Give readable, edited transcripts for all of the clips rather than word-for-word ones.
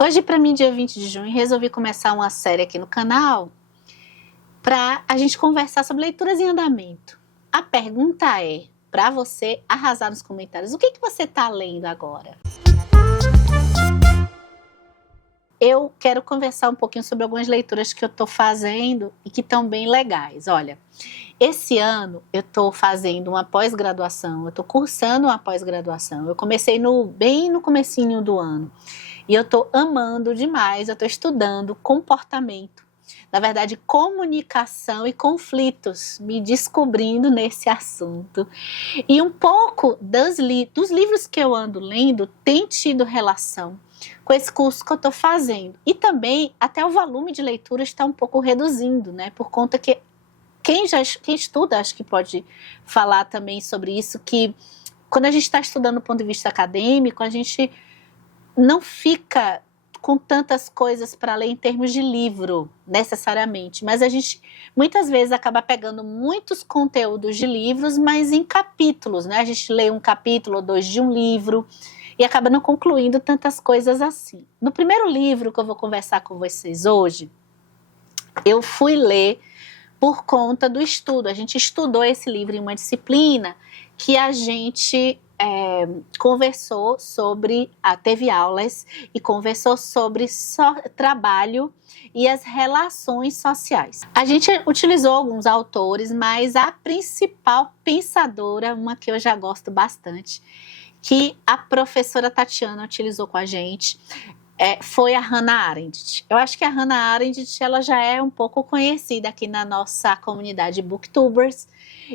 Hoje, para mim, dia 20 de junho, resolvi começar uma série aqui no canal para a gente conversar sobre leituras em andamento. A pergunta é, para você arrasar nos comentários, o que você está lendo agora? Eu quero conversar um pouquinho sobre algumas leituras que eu estou fazendo e que estão bem legais. Olha, esse ano eu estou fazendo uma pós-graduação, eu estou cursando uma pós-graduação. Eu comecei bem no comecinho do ano e eu estou amando demais, eu estou estudando comportamento. Na verdade, comunicação e conflitos, me descobrindo nesse assunto. E um pouco dos livros que eu ando lendo tem tido relação com esse curso que eu estou fazendo. E também, até o volume de leitura está um pouco reduzindo, né? Por conta que quem estuda, acho que pode falar também sobre isso, que quando a gente está estudando do ponto de vista acadêmico, a gente não fica com tantas coisas para ler em termos de livro, necessariamente, mas a gente muitas vezes acaba pegando muitos conteúdos de livros, mas em capítulos, né? A gente lê um capítulo ou dois de um livro e acaba não concluindo tantas coisas assim. No primeiro livro que eu vou conversar com vocês hoje, eu fui ler por conta do estudo. A gente estudou esse livro em uma disciplina que a gente conversou sobre, teve aulas e conversou sobre trabalho e as relações sociais. A gente utilizou alguns autores, mas a principal pensadora, uma que eu já gosto bastante, que a professora Tatiana utilizou com a gente, foi a Hannah Arendt. Eu acho que a Hannah Arendt ela já é um pouco conhecida aqui na nossa comunidade Booktubers,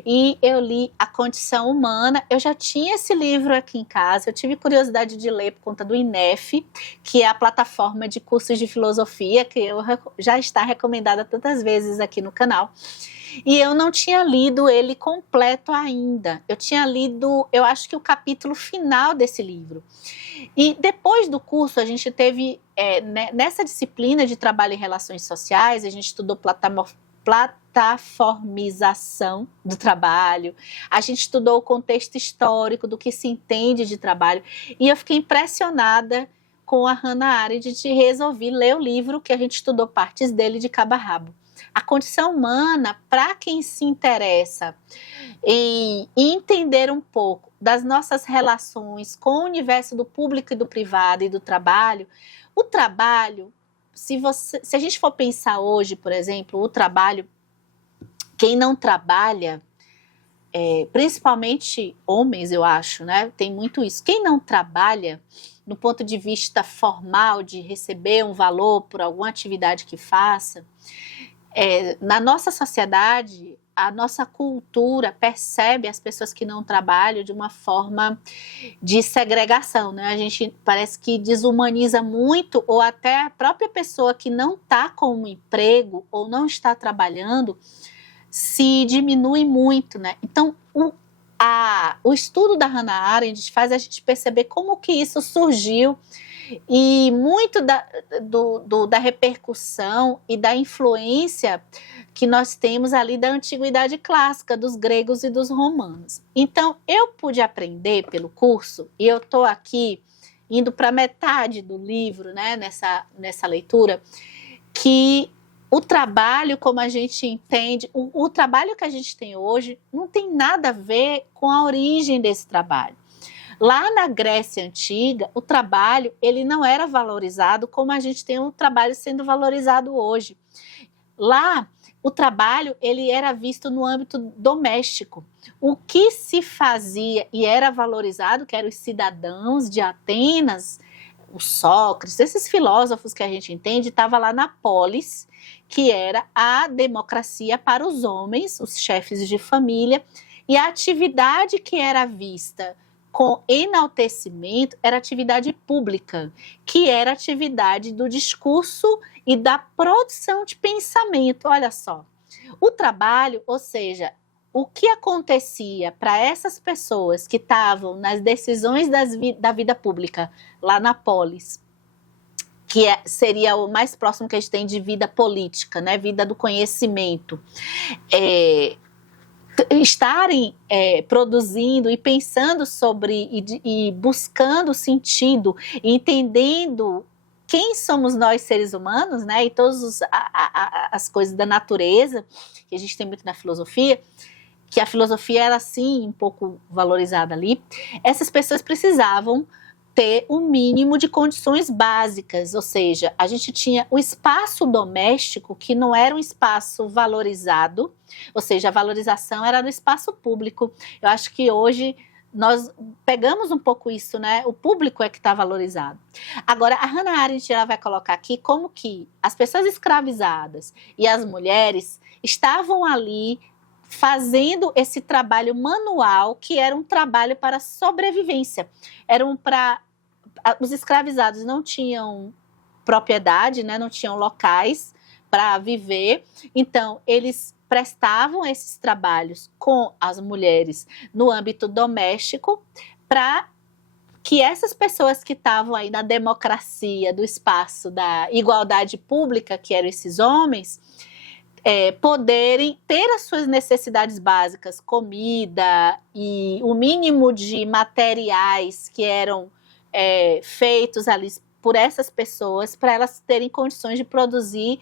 e eu li A Condição Humana. Eu já tinha esse livro aqui em casa, eu tive curiosidade de ler por conta do INEF, que é a plataforma de cursos de filosofia, que já está recomendada tantas vezes aqui no canal. E eu não tinha lido ele completo ainda. Eu tinha lido, eu acho que o capítulo final desse livro. E depois do curso, a gente teve, nessa disciplina de trabalho e relações sociais, a gente estudou plataformização do trabalho, a gente estudou o contexto histórico do que se entende de trabalho, e eu fiquei impressionada com a Hannah Arendt e resolvi ler o livro que a gente estudou partes dele de cabo a rabo. A Condição Humana, para quem se interessa em entender um pouco das nossas relações com o universo do público e do privado e do trabalho, o trabalho, se a gente for pensar hoje, por exemplo, o trabalho, quem não trabalha, principalmente homens, eu acho, né? Tem muito isso. Quem não trabalha, no ponto de vista formal, de receber um valor por alguma atividade que faça, na nossa sociedade, a nossa cultura percebe as pessoas que não trabalham de uma forma de segregação, né? A gente parece que desumaniza muito, ou até a própria pessoa que não está com um emprego ou não está trabalhando se diminui muito, né? Então, o estudo da Hannah Arendt faz a gente perceber como que isso surgiu e muito da repercussão e da influência que nós temos ali da antiguidade clássica, dos gregos e dos romanos. Então, eu pude aprender pelo curso, e eu estou aqui indo para metade do livro, né, nessa leitura, que o trabalho, como a gente entende, o trabalho que a gente tem hoje não tem nada a ver com a origem desse trabalho. Lá na Grécia Antiga, o trabalho ele não era valorizado como a gente tem o trabalho sendo valorizado hoje. Lá, o trabalho ele era visto no âmbito doméstico. O que se fazia e era valorizado, que eram os cidadãos de Atenas, o Sócrates, esses filósofos que a gente entende, estava lá na polis, que era a democracia para os homens, os chefes de família, e a atividade que era vista com enaltecimento era atividade pública, que era atividade do discurso e da produção de pensamento. Olha só, o trabalho, ou seja, o que acontecia para essas pessoas que estavam nas decisões da vida pública, lá na polis, que seria o mais próximo que a gente tem de vida política, né? Vida do conhecimento, estarem produzindo e pensando sobre e buscando sentido, entendendo quem somos nós seres humanos, né? E todas as coisas da natureza, que a gente tem muito na filosofia, que a filosofia era assim, um pouco valorizada ali, essas pessoas precisavam ter um mínimo de condições básicas, ou seja, a gente tinha o espaço doméstico, que não era um espaço valorizado, ou seja, a valorização era no espaço público. Eu acho que hoje nós pegamos um pouco isso, né? O público é que está valorizado. Agora, a Hannah Arendt ela vai colocar aqui como que as pessoas escravizadas e as mulheres estavam ali fazendo esse trabalho manual, que era um trabalho para sobrevivência. Os escravizados não tinham propriedade, né, não tinham locais para viver, então eles prestavam esses trabalhos com as mulheres no âmbito doméstico para que essas pessoas que estavam aí na democracia do espaço da igualdade pública, que eram esses homens, poderem ter as suas necessidades básicas, comida e o mínimo de materiais que eram feitos ali por essas pessoas, para elas terem condições de produzir,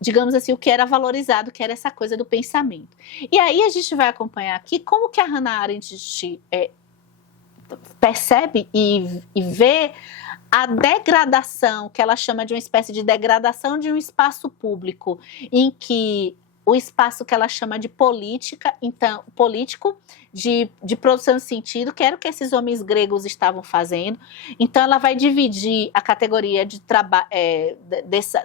digamos assim, o que era valorizado, que era essa coisa do pensamento. E aí a gente vai acompanhar aqui como que a Hannah Arendt percebe e vê a degradação, que ela chama de uma espécie de degradação de um espaço público, em que o espaço que ela chama de política, então, político, de produção de sentido, que era o que esses homens gregos estavam fazendo. Então, ela vai dividir a categoria de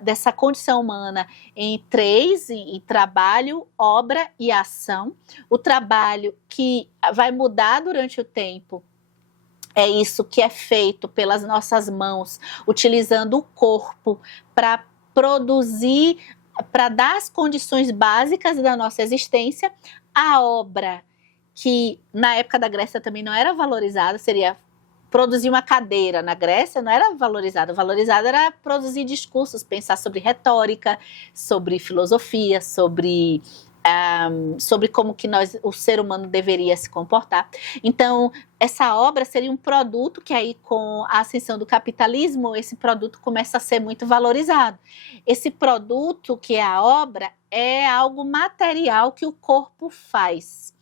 dessa condição humana em três, em trabalho, obra e ação. O trabalho que vai mudar durante o tempo, é isso que é feito pelas nossas mãos, utilizando o corpo para produzir, para dar as condições básicas da nossa existência. A obra, que na época da Grécia também não era valorizada, seria produzir uma cadeira. Na Grécia não era valorizada. Valorizada era produzir discursos, pensar sobre retórica, sobre filosofia, sobre como que o ser humano deveria se comportar. Então, essa obra seria um produto que aí, com a ascensão do capitalismo, esse produto começa a ser muito valorizado. Esse produto, que é a obra, é algo material que o corpo faz.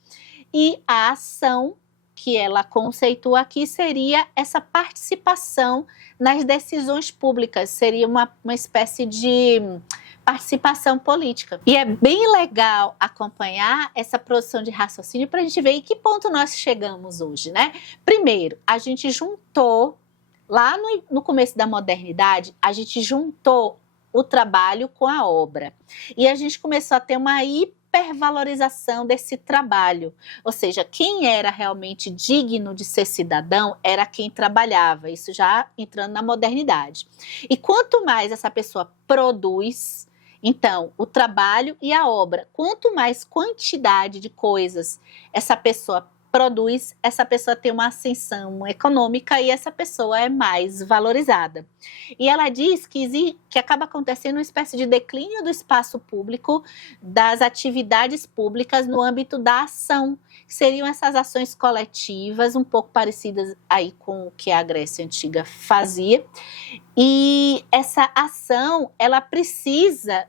E a ação, que ela conceitua aqui, seria essa participação nas decisões públicas, seria uma espécie de participação política. E é bem legal acompanhar essa produção de raciocínio para a gente ver em que ponto nós chegamos hoje, né? Primeiro, a gente juntou, lá no começo da modernidade, a gente juntou o trabalho com a obra. E a gente começou a ter uma hipervalorização desse trabalho. Ou seja, quem era realmente digno de ser cidadão era quem trabalhava, isso já entrando na modernidade. E quanto mais essa pessoa produz, então, o trabalho e a obra, quanto mais quantidade de coisas essa pessoa produz, essa pessoa tem uma ascensão econômica e essa pessoa é mais valorizada. E ela diz que acaba acontecendo uma espécie de declínio do espaço público, das atividades públicas no âmbito da ação, que seriam essas ações coletivas, um pouco parecidas aí com o que a Grécia Antiga fazia. E essa ação, ela precisa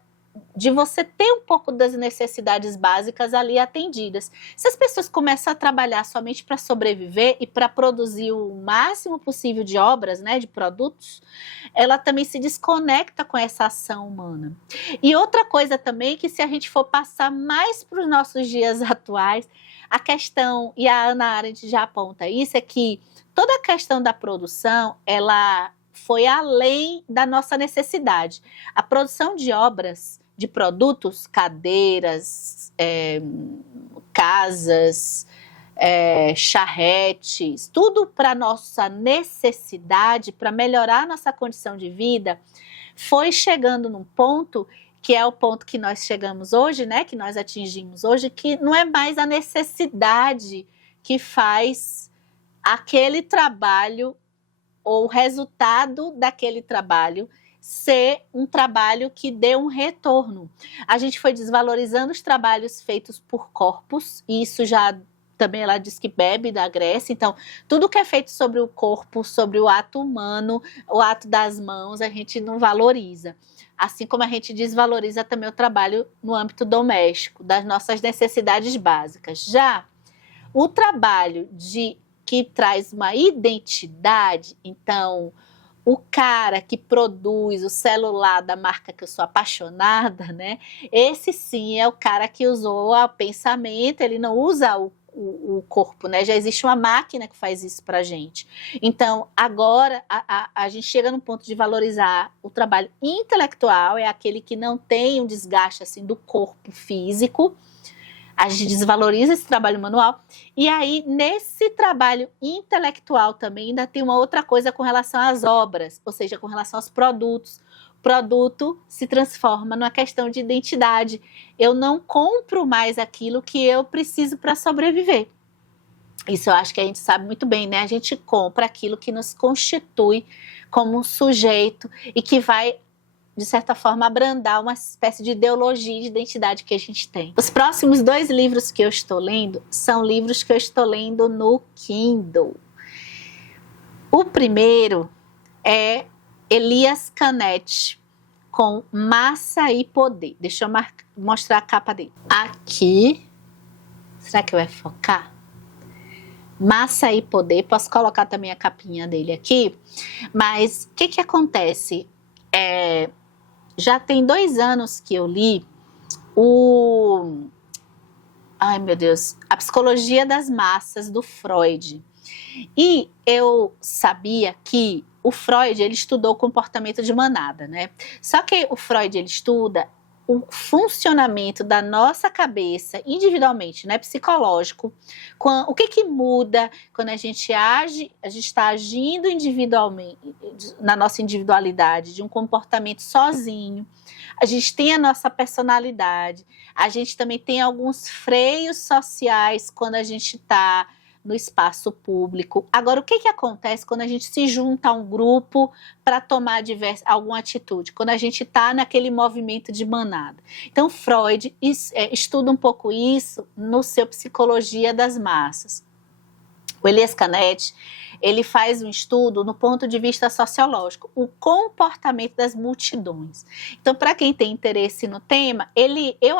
de você ter um pouco das necessidades básicas ali atendidas. Se as pessoas começam a trabalhar somente para sobreviver e para produzir o máximo possível de obras, né, de produtos, ela também se desconecta com essa ação humana. E outra coisa também, que se a gente for passar mais para os nossos dias atuais, a questão, e a Hannah Arendt já aponta isso, é que toda a questão da produção, ela foi além da nossa necessidade. A produção de obras, de produtos, cadeiras, casas, charretes, tudo para nossa necessidade, para melhorar a nossa condição de vida, foi chegando num ponto, que é o ponto que nós chegamos hoje, né, que nós atingimos hoje, que não é mais a necessidade que faz aquele trabalho, ou o resultado daquele trabalho, ser um trabalho que dê um retorno. A gente foi desvalorizando os trabalhos feitos por corpos, e isso já também ela diz que bebe da Grécia. Então, tudo que é feito sobre o corpo, sobre o ato humano, o ato das mãos, a gente não valoriza. Assim como a gente desvaloriza também o trabalho no âmbito doméstico, das nossas necessidades básicas. Já o trabalho que traz uma identidade, então, o cara que produz o celular da marca que eu sou apaixonada, né? Esse sim é o cara que usou o pensamento, ele não usa o corpo, né? Já existe uma máquina que faz isso pra gente. Então, agora a gente chega no ponto de valorizar o trabalho intelectual, é aquele que não tem um desgaste assim do corpo físico. A gente desvaloriza esse trabalho manual. E aí, nesse trabalho intelectual também, ainda tem uma outra coisa com relação às obras, ou seja, com relação aos produtos. O produto se transforma numa questão de identidade. Eu não compro mais aquilo que eu preciso para sobreviver. Isso eu acho que a gente sabe muito bem, né? A gente compra aquilo que nos constitui como um sujeito e que vai, de certa forma, abrandar uma espécie de ideologia de identidade que a gente tem. Os próximos 2 livros que eu estou lendo são livros que eu estou lendo no Kindle. O primeiro é Elias Canetti, com Massa e Poder. Deixa eu mostrar a capa dele. Aqui, será que vai focar? Massa e Poder, posso colocar também a capinha dele aqui, mas o que acontece? Já tem 2 anos que eu li ai meu Deus, A Psicologia das Massas, do Freud. E eu sabia que o Freud, ele estudou o comportamento de manada, né? Só que o Freud, ele estuda o funcionamento da nossa cabeça individualmente, né, psicológico, o que muda quando a gente está agindo individualmente, na nossa individualidade, de um comportamento sozinho. A gente tem a nossa personalidade, a gente também tem alguns freios sociais quando a gente está no espaço público. Agora, o que acontece quando a gente se junta a um grupo para tomar alguma atitude? Quando a gente está naquele movimento de manada. Então, Freud estuda um pouco isso no seu Psicologia das Massas. O Elias Canetti, ele faz um estudo no ponto de vista sociológico, o comportamento das multidões. Então, para quem tem interesse no tema, eu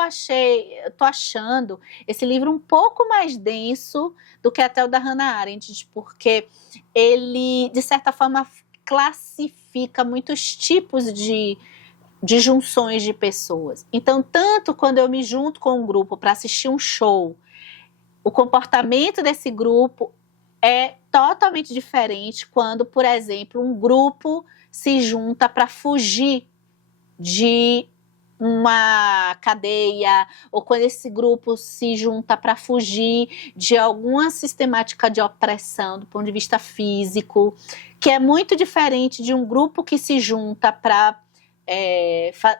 tô achando esse livro um pouco mais denso do que até o da Hannah Arendt, porque ele, de certa forma, classifica muitos tipos de junções de pessoas. Então, tanto quando eu me junto com um grupo para assistir um show, o comportamento desse grupo é totalmente diferente quando, por exemplo, um grupo se junta para fugir de uma cadeia, ou quando esse grupo se junta para fugir de alguma sistemática de opressão do ponto de vista físico, que é muito diferente de um grupo que se junta para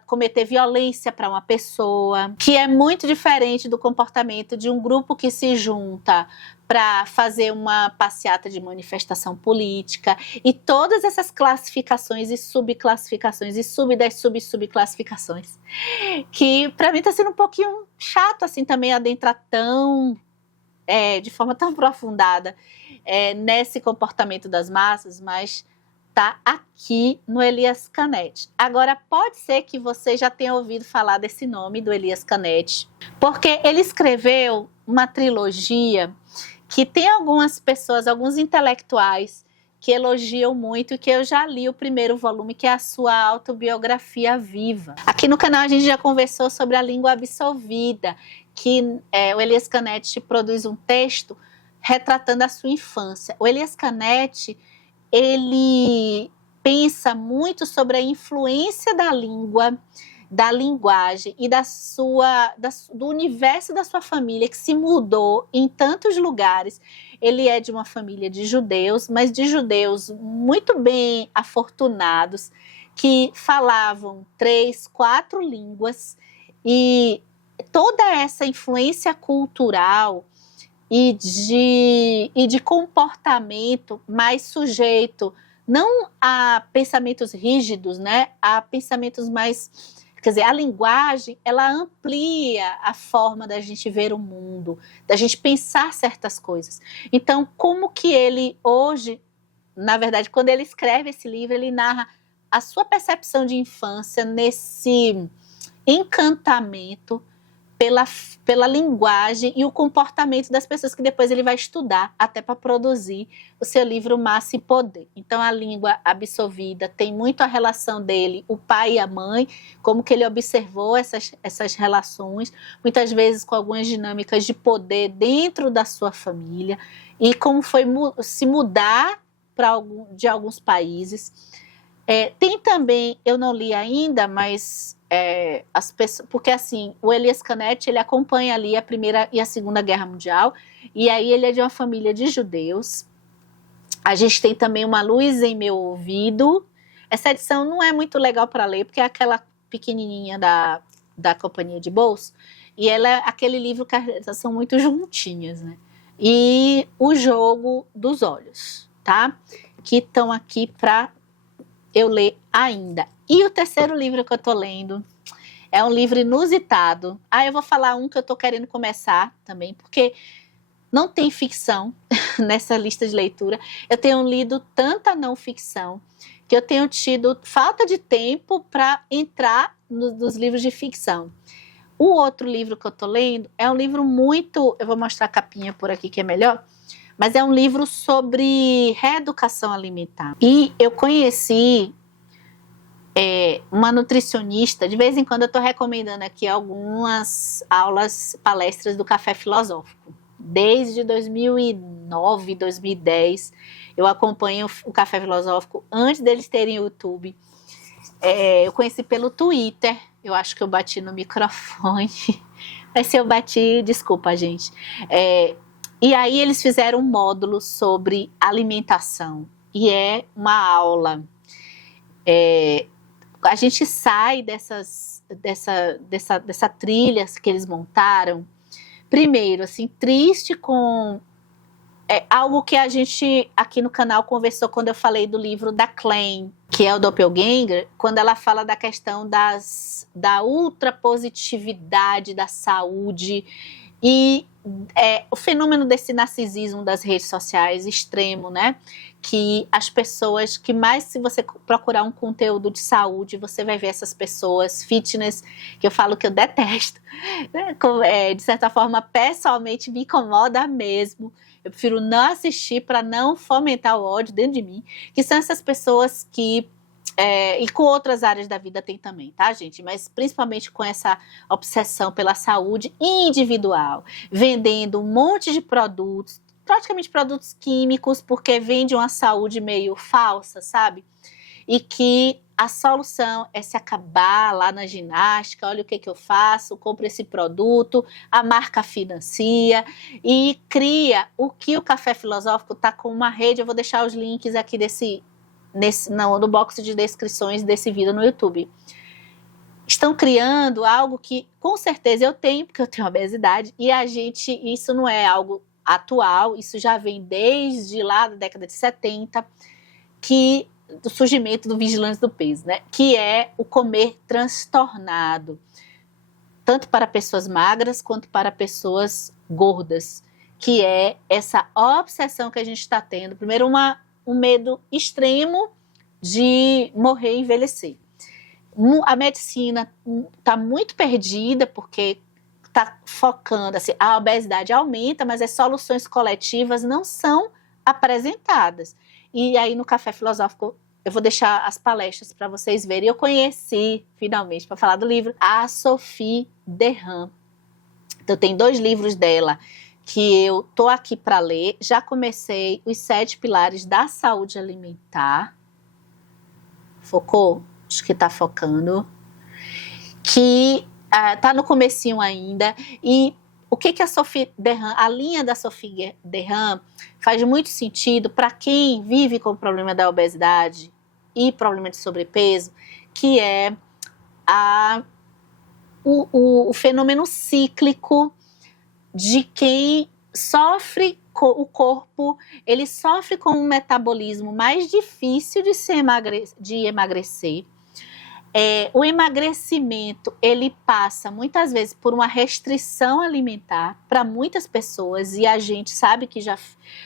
cometer violência para uma pessoa, que é muito diferente do comportamento de um grupo que se junta para fazer uma passeata de manifestação política, e todas essas classificações e subclassificações e subclassificações, que para mim está sendo um pouquinho chato assim também adentrar de forma tão aprofundada nesse comportamento das massas, mas tá aqui no Elias Canetti. Agora, pode ser que você já tenha ouvido falar desse nome do Elias Canetti, porque ele escreveu uma trilogia que tem algumas pessoas, alguns intelectuais, que elogiam muito, e que eu já li o primeiro volume, que é a sua autobiografia viva. Aqui no canal a gente já conversou sobre A Língua Absolvida, que o Elias Canetti produz um texto retratando a sua infância. O Elias Canetti, ele pensa muito sobre a influência da língua, da linguagem e do universo da sua família, que se mudou em tantos lugares. Ele é de uma família de judeus, mas de judeus muito bem afortunados, que falavam 3, 4 línguas, e toda essa influência cultural e de comportamento mais sujeito, não a pensamentos rígidos, né, a pensamentos mais Quer dizer, a linguagem, ela amplia a forma da gente ver o mundo, da gente pensar certas coisas. Então, como que ele hoje, na verdade, quando ele escreve esse livro, ele narra a sua percepção de infância nesse encantamento pela linguagem e o comportamento das pessoas que depois ele vai estudar até para produzir o seu livro Massa e Poder. Então, a língua absorvida tem muito a relação dele, o pai e a mãe, como que ele observou essas relações, muitas vezes com algumas dinâmicas de poder dentro da sua família, e como foi se mudar de alguns países. Tem também, eu não li ainda, mas as pessoas, porque assim, o Elias Canetti, ele acompanha ali a Primeira e a Segunda Guerra Mundial, e aí ele é de uma família de judeus. A gente tem também Uma Luz em Meu Ouvido. Essa edição não é muito legal para ler, porque é aquela pequenininha da Companhia de Bolso, e ela é aquele livro que são muito juntinhas, né? E O Jogo dos Olhos, tá? Que estão aqui para eu ler ainda. E o terceiro livro que eu tô lendo é um livro inusitado. Eu vou falar um que eu tô querendo começar também, porque não tem ficção nessa lista de leitura. Eu tenho lido tanta não ficção que eu tenho tido falta de tempo para entrar nos livros de ficção. O outro livro que eu tô lendo é um livro muito... Eu vou mostrar a capinha por aqui que é melhor. Mas é um livro sobre reeducação alimentar. E eu conheci uma nutricionista. De vez em quando eu estou recomendando aqui algumas aulas, palestras do Café Filosófico. Desde 2009, 2010, eu acompanho o Café Filosófico antes deles terem YouTube. Eu conheci pelo Twitter. Eu acho que eu bati no microfone. Mas se eu bati, desculpa, gente. E aí eles fizeram um módulo sobre alimentação. E é uma aula. A gente sai dessa trilha que eles montaram, primeiro, assim, triste com algo que a gente aqui no canal conversou quando eu falei do livro da Klein, que é o Doppelganger, quando ela fala da questão da ultrapositividade da saúde e o fenômeno desse narcisismo das redes sociais extremo, né? Que as pessoas que mais, se você procurar um conteúdo de saúde, você vai ver essas pessoas fitness, que eu falo que eu detesto, né? De certa forma, pessoalmente me incomoda mesmo. Eu prefiro não assistir para não fomentar o ódio dentro de mim, que são essas pessoas que e com outras áreas da vida tem também, tá, gente? Mas principalmente com essa obsessão pela saúde individual, vendendo um monte de produtos, praticamente produtos químicos, porque vende uma saúde meio falsa, sabe? E que a solução é se acabar lá na ginástica, olha o que eu faço, compro esse produto, a marca financia e cria o que o Café Filosófico está com uma rede. Eu vou deixar os links aqui no box de descrições desse vídeo no YouTube. Estão criando algo que com certeza eu tenho, porque eu tenho obesidade, e isso não é algo atual, isso já vem desde lá da década de 70, do surgimento do vigilante do peso, né? Que é o comer transtornado, tanto para pessoas magras quanto para pessoas gordas, que é essa obsessão que a gente está tendo. Primeiro, um medo extremo de morrer e envelhecer. A medicina está muito perdida, porque está focando, assim, a obesidade aumenta, mas as soluções coletivas não são apresentadas. E aí no Café Filosófico eu vou deixar as palestras para vocês verem. Eu conheci, finalmente, para falar do livro, a Sophie Derham. Então tem 2 livros dela que eu tô aqui para ler. Já comecei Os 7 Pilares da Saúde Alimentar. Focou? Acho que tá focando. Que tá no comecinho ainda. E o que a Sophie Derham, a linha da Sophie Derham, faz muito sentido para quem vive com o problema da obesidade e problema de sobrepeso, que é o fenômeno cíclico de quem sofre o corpo, ele sofre com um metabolismo mais difícil de emagrecer. O emagrecimento, ele passa muitas vezes por uma restrição alimentar para muitas pessoas, e a gente sabe que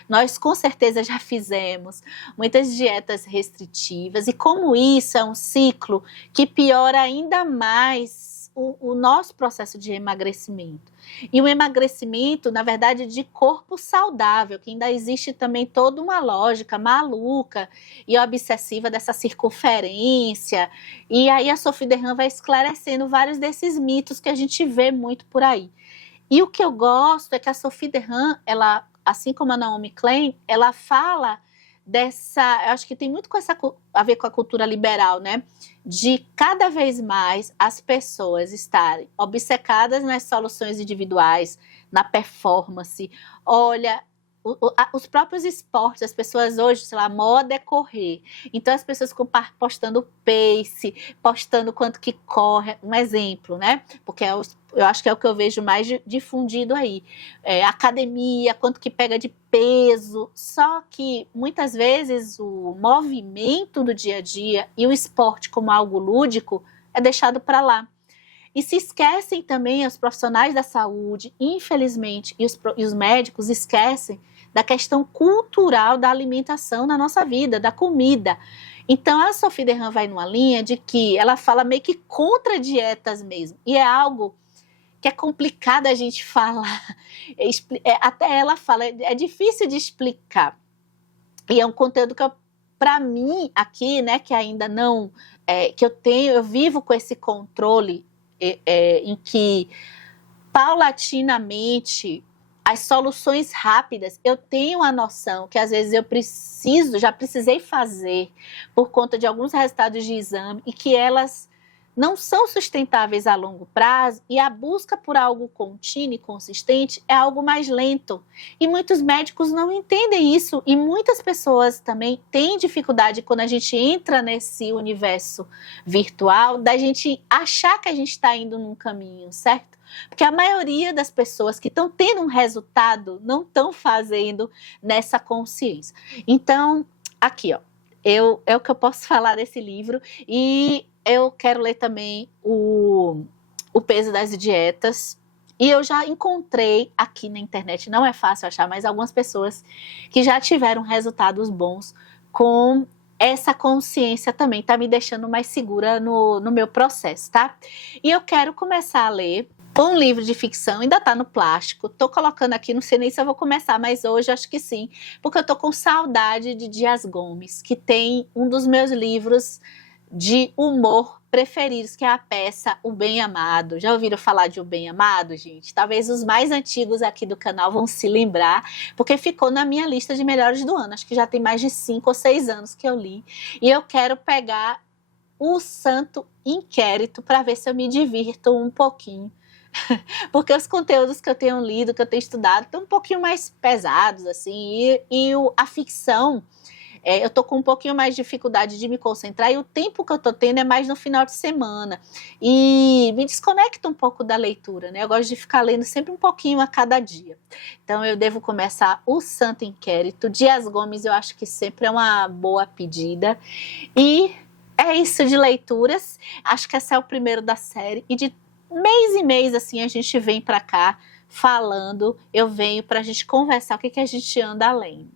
nós com certeza já fizemos muitas dietas restritivas, e como isso é um ciclo que piora ainda mais o nosso processo de emagrecimento. E o emagrecimento, na verdade, de corpo saudável, que ainda existe também toda uma lógica maluca e obsessiva dessa circunferência. E aí a Sophie Derham vai esclarecendo vários desses mitos que a gente vê muito por aí. E o que eu gosto é que a Sophie Derham, ela, assim como a Naomi Klein, ela fala eu acho que tem muito a ver com a cultura liberal, né? De cada vez mais as pessoas estarem obcecadas nas soluções individuais, na performance. Olha, os próprios esportes, as pessoas hoje, sei lá, a moda é correr. Então as pessoas ficam postando pace, postando quanto que corre, um exemplo, né? Porque eu acho que é o que eu vejo mais difundido aí. Academia, quanto que pega de peso. Só que muitas vezes o movimento do dia a dia e o esporte como algo lúdico é deixado para lá. E se esquecem também os profissionais da saúde, infelizmente, e os médicos esquecem da questão cultural da alimentação na nossa vida, da comida. Então a Sophie Derham vai numa linha de que ela fala meio que contra dietas mesmo, e é algo que é complicado a gente falar. Até ela fala, é difícil de explicar. E é um conteúdo que, para mim, aqui, né, que ainda não... que eu vivo com esse controle em que, paulatinamente, as soluções rápidas, eu tenho a noção que às vezes já precisei fazer por conta de alguns resultados de exame, e que elas não são sustentáveis a longo prazo, e a busca por algo contínuo e consistente é algo mais lento. E muitos médicos não entendem isso, e muitas pessoas também têm dificuldade quando a gente entra nesse universo virtual, da gente achar que a gente está indo num caminho, certo? Porque a maioria das pessoas que estão tendo um resultado não estão fazendo nessa consciência. Então, aqui, ó, é o que eu posso falar desse livro. E eu quero ler também o Peso das Dietas. E eu já encontrei aqui na internet, não é fácil achar, mas algumas pessoas que já tiveram resultados bons com essa consciência também. Tá me deixando mais segura no meu processo, tá? E eu quero começar a ler um livro de ficção, ainda tá no plástico, tô colocando aqui, não sei nem se eu vou começar, mas hoje acho que sim, porque eu tô com saudade de Dias Gomes, que tem um dos meus livros de humor preferidos, que é a peça O Bem Amado. Já ouviram falar de O Bem Amado, gente? Talvez os mais antigos aqui do canal vão se lembrar, porque ficou na minha lista de melhores do ano, acho que já tem mais de 5 ou 6 anos que eu li, e eu quero pegar o Santo Inquérito para ver se eu me divirto um pouquinho. Porque os conteúdos que eu tenho lido, que eu tenho estudado, estão um pouquinho mais pesados, assim, a ficção, eu tô com um pouquinho mais de dificuldade de me concentrar, e o tempo que eu tô tendo é mais no final de semana, e me desconecta um pouco da leitura, né? Eu gosto de ficar lendo sempre um pouquinho a cada dia. Então eu devo começar o Santo Inquérito. Dias Gomes eu acho que sempre é uma boa pedida, e é isso de leituras. Acho que esse é o primeiro da série, e de mês em mês, assim, a gente vem para cá falando, eu venho para a gente conversar o que a gente anda além.